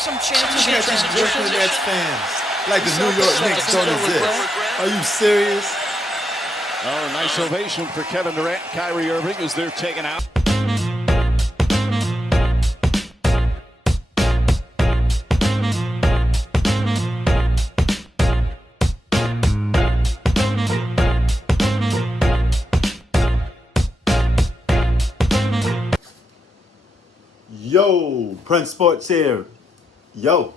some Look chances in at these transition. Brooklyn Nets fans. Like the New York Knicks don't exist. Are you serious? Oh, nice ovation for Kevin Durant, Kyrie Irving as they're taken out. Yo, Prince Sports here. Yo,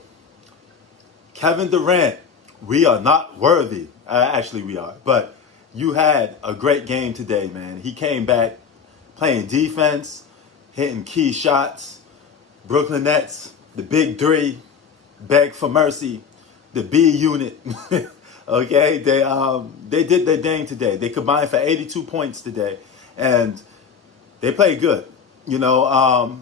Kevin Durant, we are not worthy. Actually, we are. But you had a great game today, man. He came back playing defense, hitting key shots. Brooklyn Nets, the big three, beg for mercy, the B unit. Okay, they did their thing today. They combined for 82 points today, and they played good. You know,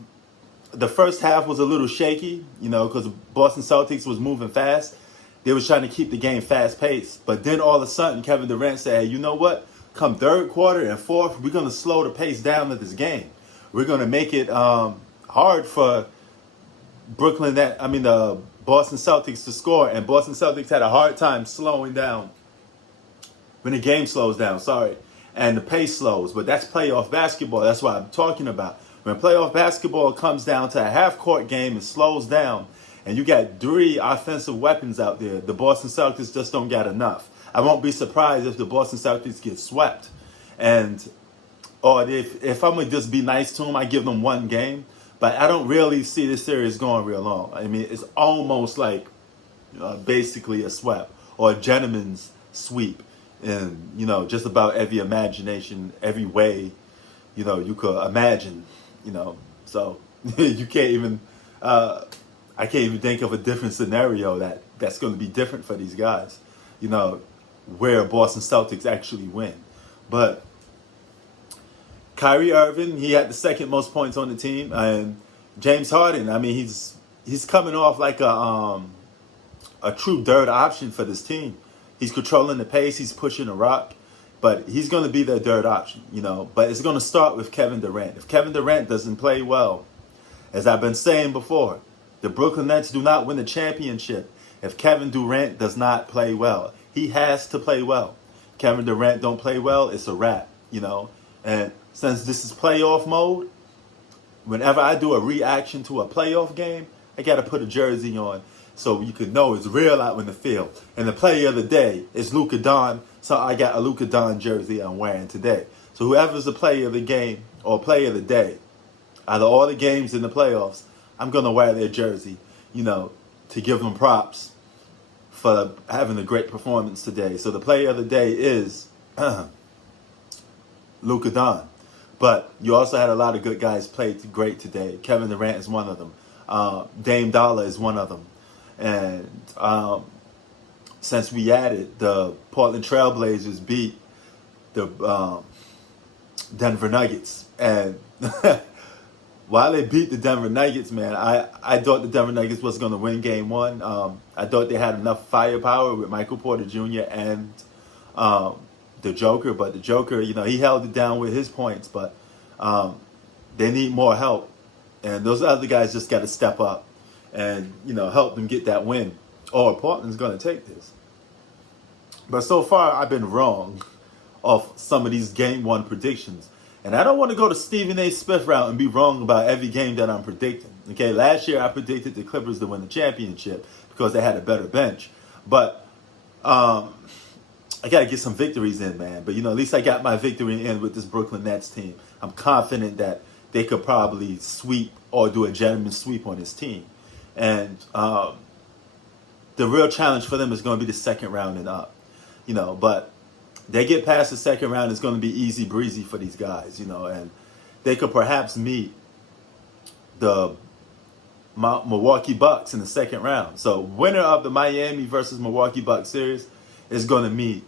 the first half was a little shaky, you know, because Boston Celtics was moving fast. They was trying to keep the game fast paced. But then all of a sudden, Kevin Durant said, hey, you know what? Come third quarter and fourth, we're going to slow the pace down of this game. We're going to make it hard for the Boston Celtics to score. And Boston Celtics had a hard time slowing down when the game slows down, and the pace slows. But that's playoff basketball. That's what I'm talking about. When playoff basketball comes down to a half-court game and slows down, and you got three offensive weapons out there, the Boston Celtics just don't got enough. I won't be surprised if the Boston Celtics get swept. Or if I'm going to just be nice to them, I give them one game. But I don't really see this series going real long. I mean, it's almost like basically a sweep or a gentleman's sweep in, just about every imagination, every way, you could imagine. So you can't even I can't even think of a different scenario that's going to be different for these guys, where Boston Celtics actually win. But Kyrie Irving, he had the second most points on the team, and James Harden, I mean, he's coming off like a true third option for this team. He's controlling the pace, he's pushing the rock. But he's going to be their third option, But it's going to start with Kevin Durant. If Kevin Durant doesn't play well, as I've been saying before, the Brooklyn Nets do not win the championship if Kevin Durant does not play well. He has to play well. Kevin Durant don't play well, it's a wrap, And since this is playoff mode, whenever I do a reaction to a playoff game, I got to put a jersey on so you can know it's real out in the field. And the player of the day is Luka Don. So I got a Luka Don jersey I'm wearing today. So whoever's the player of the game or player of the day, out of all the games in the playoffs, I'm going to wear their jersey, to give them props for having a great performance today. So the player of the day is Luka Don. But you also had a lot of good guys play great today. Kevin Durant is one of them. Dame Dollar is one of them. And since we added, the Portland Trailblazers beat the Denver Nuggets. And while they beat the Denver Nuggets, man, I thought the Denver Nuggets was going to win game one. I thought they had enough firepower with Michael Porter Jr. and the Joker. But the Joker, he held it down with his points. But they need more help. And those other guys just got to step up and, help them get that win. Or Portland's going to take this. But so far, I've been wrong of some of these game one predictions. And I don't want to go to Stephen A. Smith route and be wrong about every game that I'm predicting. Okay, last year I predicted the Clippers to win the championship because they had a better bench. But I got to get some victories in, man. But, at least I got my victory in with this Brooklyn Nets team. I'm confident that they could probably sweep or do a gentleman's sweep on this team. And the real challenge for them is going to be the second round and up, but they get past the second round, it's going to be easy breezy for these guys, and they could perhaps meet the Milwaukee Bucks in the second round. So winner of the Miami versus Milwaukee Bucks series is going to meet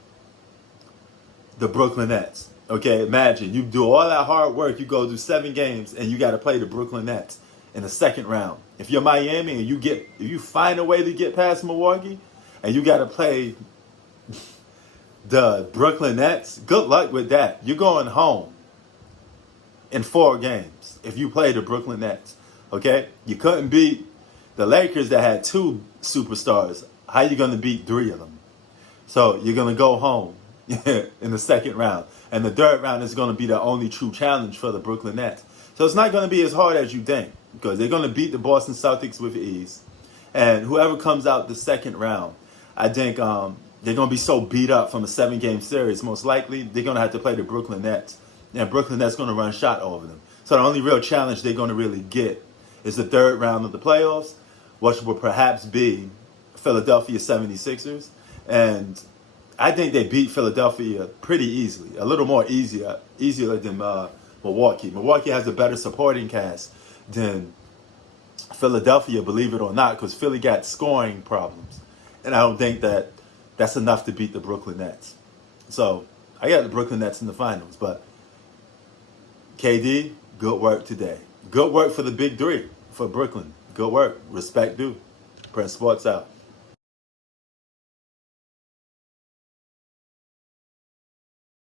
the Brooklyn Nets. Okay, imagine you do all that hard work, you go do 7 games, and you got to play the Brooklyn Nets in the second round. If you're Miami and if you find a way to get past Milwaukee, and you got to play the Brooklyn Nets, good luck with that. You're going home in 4 games if you play the Brooklyn Nets. Okay, you couldn't beat The Lakers that had 2 superstars, how you going to beat 3 of them? So you're going to go home in the second round. And the third round is going to be the only true challenge for the Brooklyn Nets. So it's not going to be as hard as you think, because they're going to beat the Boston Celtics with ease. And whoever comes out the second round, I think they're going to be so beat up from a 7-game series. Most likely, they're going to have to play the Brooklyn Nets. And Brooklyn Nets going to run shot over them. So the only real challenge they're going to really get is the third round of the playoffs, which will perhaps be Philadelphia 76ers. And I think they beat Philadelphia pretty easily, a little more easier than Milwaukee. Milwaukee has a better supporting cast than Philadelphia, believe it or not, because Philly got scoring problems. And I don't think that's enough to beat the Brooklyn Nets. So I got the Brooklyn Nets in the finals. But KD, good work today. Good work for the big 3 for Brooklyn. Good work. Respect due. Prince Sports out.